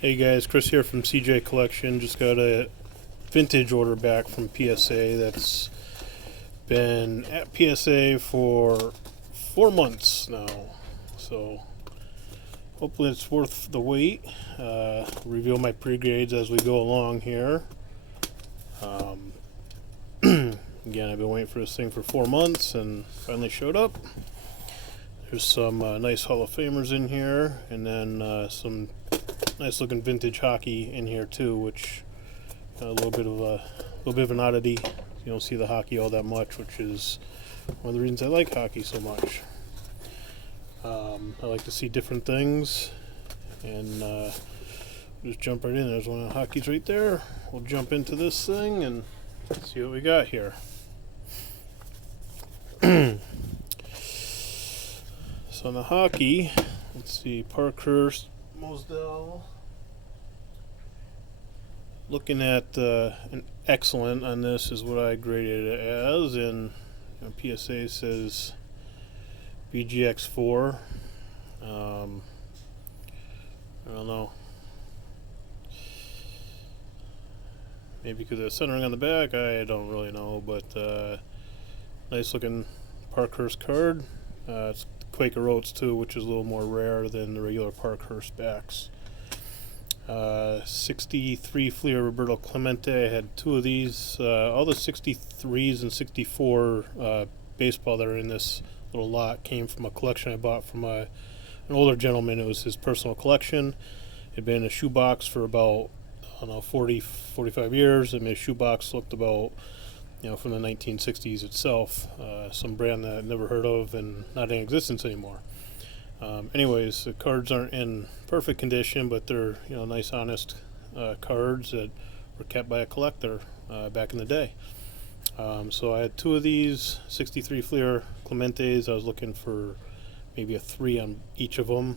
Hey guys, Chris here from CJ Collection. Just got a vintage order back from PSA that's been at PSA for 4 months now. So hopefully it's worth the wait. Reveal my pre-grades as we go along here. Again, I've been waiting for this thing for 4 months and finally showed up. There's some nice Hall of Famers in here, and then some nice looking vintage hockey in here too, which a little bit of an oddity. You don't see the hockey all that much, which is one of the reasons I like hockey so much. I like to see different things, and just jump right in. There's one of the hockeys right there. We'll jump into this thing and see what we got here. So on the hockey, let's see, Parkhurst, Mosdell. Looking at an excellent on this is what I graded it as, and PSA says BGX4. I don't know. Maybe because of the centering on the back, I don't really know, but nice looking Parkhurst card. It's Quaker Oats too, which is a little more rare than the regular Parkhurst backs. 63 Fleer Roberto Clemente. I had two of these. All the 63s and 64 baseball that are in this little lot came from a collection I bought from an older gentleman. It was his personal collection. It had been in a shoebox for about, I don't know, 45 years. I mean, his shoebox looked about, from the 1960s itself. Some brand that I'd never heard of and not in existence anymore. Anyways, the cards aren't in perfect condition, but they're nice, honest cards that were kept by a collector back in the day. So I had two of these 63 Fleer Clementes. I was looking for maybe a 3 on each of them.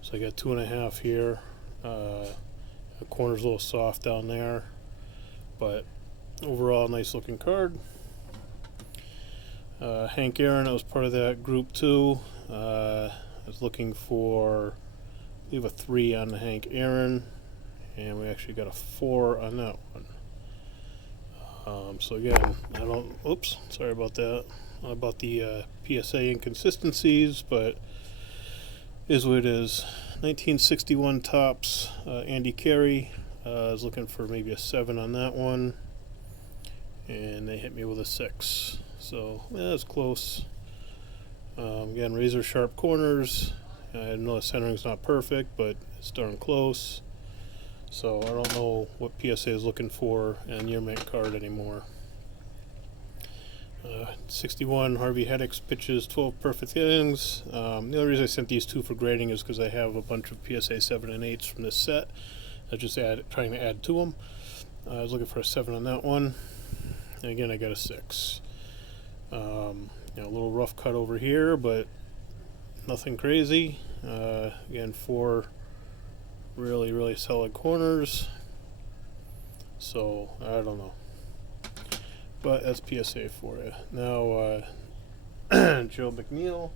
So I got 2.5 here. The corner's a little soft down there, but overall nice looking card. Hank Aaron, I was part of that group too. I was looking for, I believe, a 3 on the Hank Aaron, and we actually got a 4 on that one. So again, sorry about that, about the PSA inconsistencies, but is what it is. 1961 Topps, Andy Carey. I was looking for maybe a 7 on that one, and they hit me with a 6. So that's close. Again, razor sharp corners. I know the centering's not perfect, but it's darn close. So I don't know what PSA is looking for in a near mint card anymore. 61 Harvey Hedrick's pitches, 12 perfect innings. The only reason I sent these two for grading is because I have a bunch of PSA 7 and 8s from this set. I was just trying to add to them. I was looking for a 7 on that one, and again I got a 6. A little rough cut over here, but nothing crazy. Again, 4 really, really solid corners. So I don't know, but that's PSA for you. Now, Joe McNeil.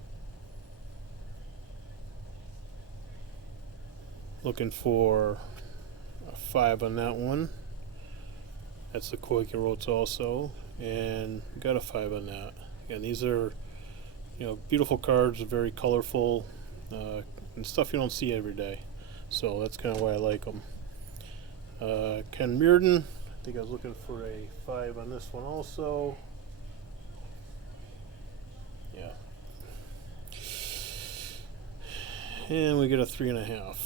Looking for a 5 on that one. That's the Quaker Oats also, and got a 5 on that. Again, these are, beautiful cards, very colorful, and stuff you don't see every day. So that's kind of why I like them. Ken Reardon, I think I was looking for a 5 on this one also. Yeah. And we get a 3.5.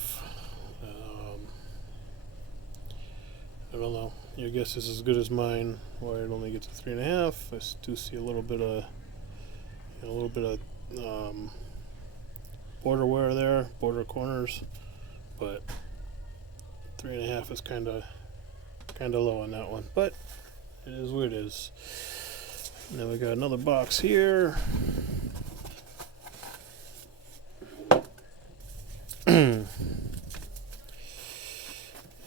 I don't know. Your guess is as good as mine. Why it only gets a 3.5. I do see a little bit of border wear there, border corners, but 3.5 is kind of low on that one. But it is what it is. And then we got another box here.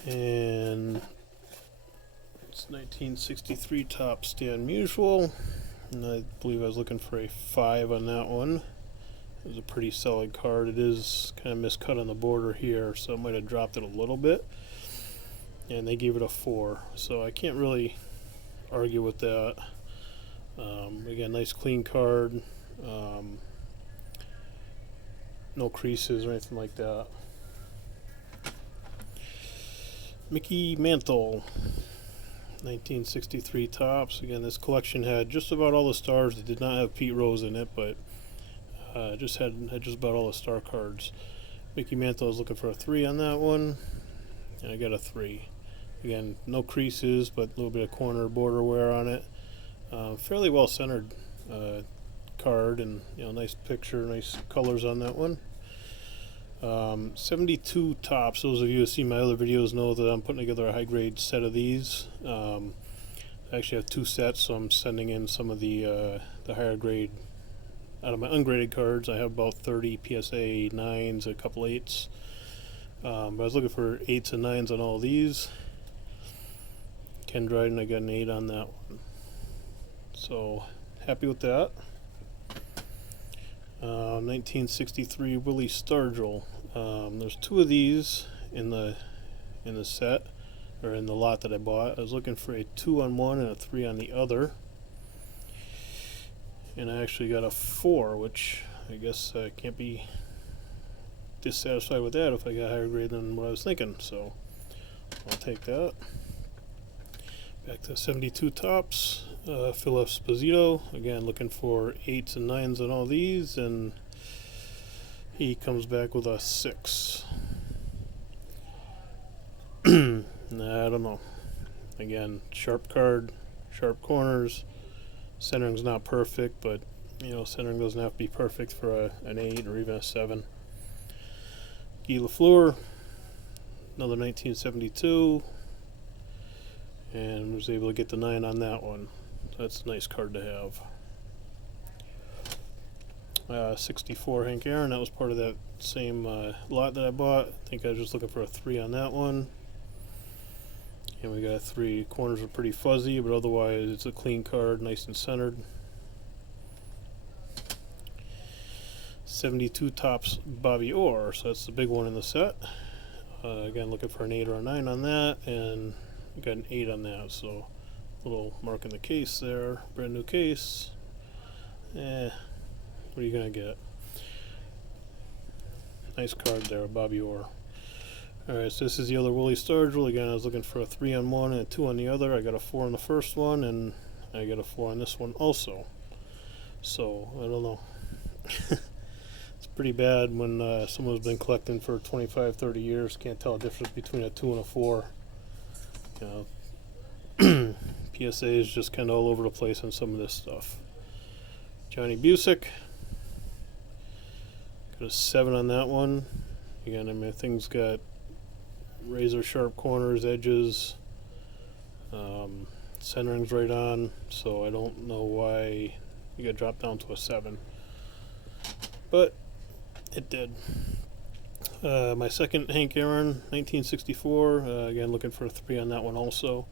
And 1963 Topps Stan Musial, and I believe I was looking for a 5 on that one, is a pretty solid card. It is kind of miscut on the border here, so it might have dropped it a little bit. And they gave it a 4, so I can't really argue with that. Again, nice clean card. No creases or anything like that. Mickey Mantle, 1963 tops. Again, this collection had just about all the stars. It did not have Pete Rose in it, but just had just about all the star cards. Mickey Mantle, was looking for a 3 on that one, and I got a 3. Again, no creases, but a little bit of corner border wear on it. Fairly well centered card, and nice picture, nice colors on that one. 72 tops. Those of you who see my other videos know that I'm putting together a high grade set of these. I actually have 2 sets, so I'm sending in some of the higher grade out of my ungraded cards. I have about 30 PSA 9s, a couple 8s. But I was looking for 8s and 9s on all these. Ken Dryden, I got an 8 on that one. So happy with that. 1963 Willie Stargell. There's 2 of these in the set, or in the lot that I bought. I was looking for a 2 on one and a 3 on the other, and I actually got a 4, which I guess I can't be dissatisfied with that if I got higher grade than what I was thinking. So I'll take that. Back to 72 tops. Phil Esposito, again looking for 8s and 9s on all these, and he comes back with a 6. Nah, I don't know. Again, sharp card, sharp corners. Centering's not perfect, but centering doesn't have to be perfect for an 8 or even a 7. Guy Lafleur, another 1972, and was able to get the 9 on that one. That's a nice card to have. 64 Hank Aaron, that was part of that same lot that I bought. I think I was just looking for a 3 on that one. And we got a 3. Corners are pretty fuzzy, but otherwise it's a clean card, nice and centered. 72 tops Bobby Orr, so that's the big one in the set. Again, looking for an 8 or a 9 on that, and we got an 8 on that, so little mark in the case there, brand new case. What are you gonna get? Nice card there, Bobby Orr. Alright, so this is the other Willie Stargell. Again, I was looking for a 3 on one and a 2 on the other. I got a 4 on the first one, and I got a 4 on this one also. So, I don't know. It's pretty bad when someone's been collecting for 25, 30 years, can't tell the difference between a 2 and a 4. PSA is just kind of all over the place on some of this stuff. Johnny Busick, got a 7 on that one. Again, I mean, things got razor sharp corners, edges, centering's right on, so I don't know why you got dropped down to a 7, but it did. My second Hank Aaron, 1964, again looking for a 3 on that one also.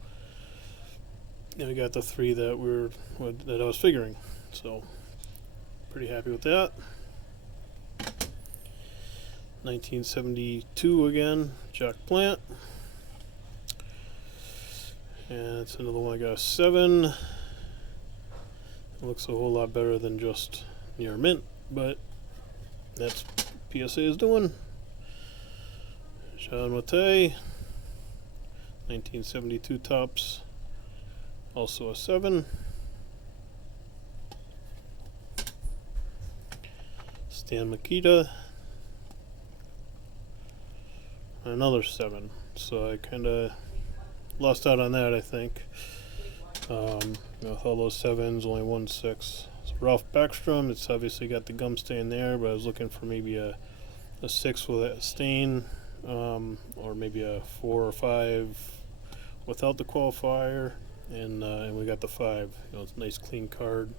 And we got the 3 that that I was figuring, so pretty happy with that. 1972 again, Jack Plant, and it's another one. I got a 7. It looks a whole lot better than just near mint, but that's PSA is doing. Sean Matei, 1972 tops, also a 7. Stan Mikita, another 7. So I kind of lost out on that, I think. With all those 7s, only 1 6. So Ralph Backstrom, it's obviously got the gum stain there, but I was looking for maybe a 6 with a stain, or maybe a 4 or 5 without the qualifier, and we got the 5. It's a nice clean card.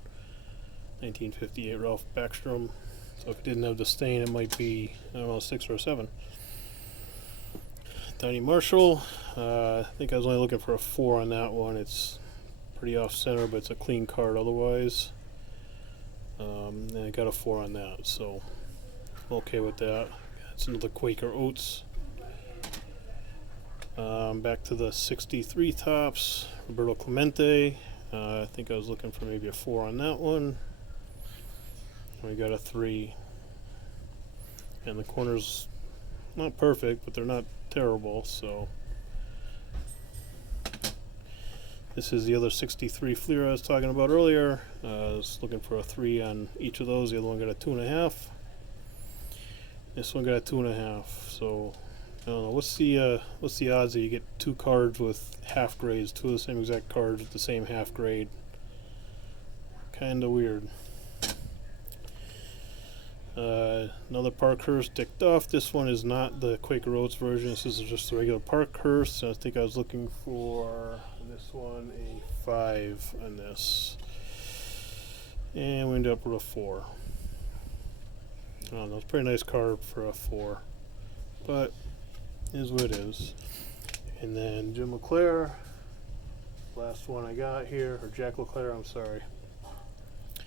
1958 Ralph Backstrom. So if it didn't have the stain, it might be, I don't know, a 6 or a 7. Donnie Marshall, I think I was only looking for a 4 on that one. It's pretty off center, but it's a clean card otherwise. And I got a 4 on that, so I'm okay with that. It's another Quaker Oats. Back to the 63 tops, Roberto Clemente. I think I was looking for maybe a 4 on that one. We got a 3. And the corners, not perfect, but they're not terrible, so. This is the other 63 Fleer I was talking about earlier. I was looking for a 3 on each of those. The other one got a 2.5. This one got a 2.5. So I don't know. What's the odds that you get 2 cards with half grades, 2 of the same exact cards with the same half grade? Kind of weird. Another Parkhurst Dick Duff. This one is not the Quaker Oats version. This is just the regular Parkhurst. I think I was looking for this one a 5 on this, and we ended up with a 4. I don't know. It's a pretty nice card for a 4, but it is what it is. And then Jim LeClaire, last one I got here, or Jack LeClaire. I'm sorry. I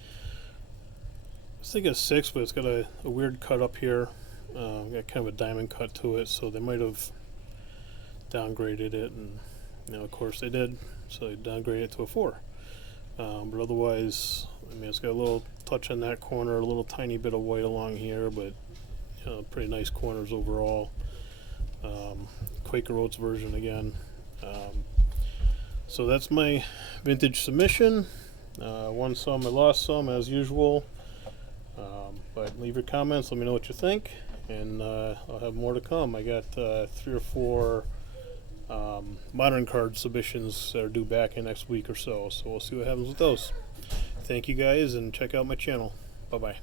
was thinking 6, but it's got a weird cut up here. Got kind of a diamond cut to it, so they might have downgraded it, and of course they did, so they downgraded it to a 4. But otherwise, I mean, it's got a little touch on that corner, a little tiny bit of white along here, but pretty nice corners overall. Quaker Oats version again. So that's my vintage submission. Won some, I lost some as usual. But leave your comments, let me know what you think, and I'll have more to come. I got 3 or 4 modern card submissions that are due back in next week or so, so we'll see what happens with those. Thank you guys, and check out my channel. Bye bye.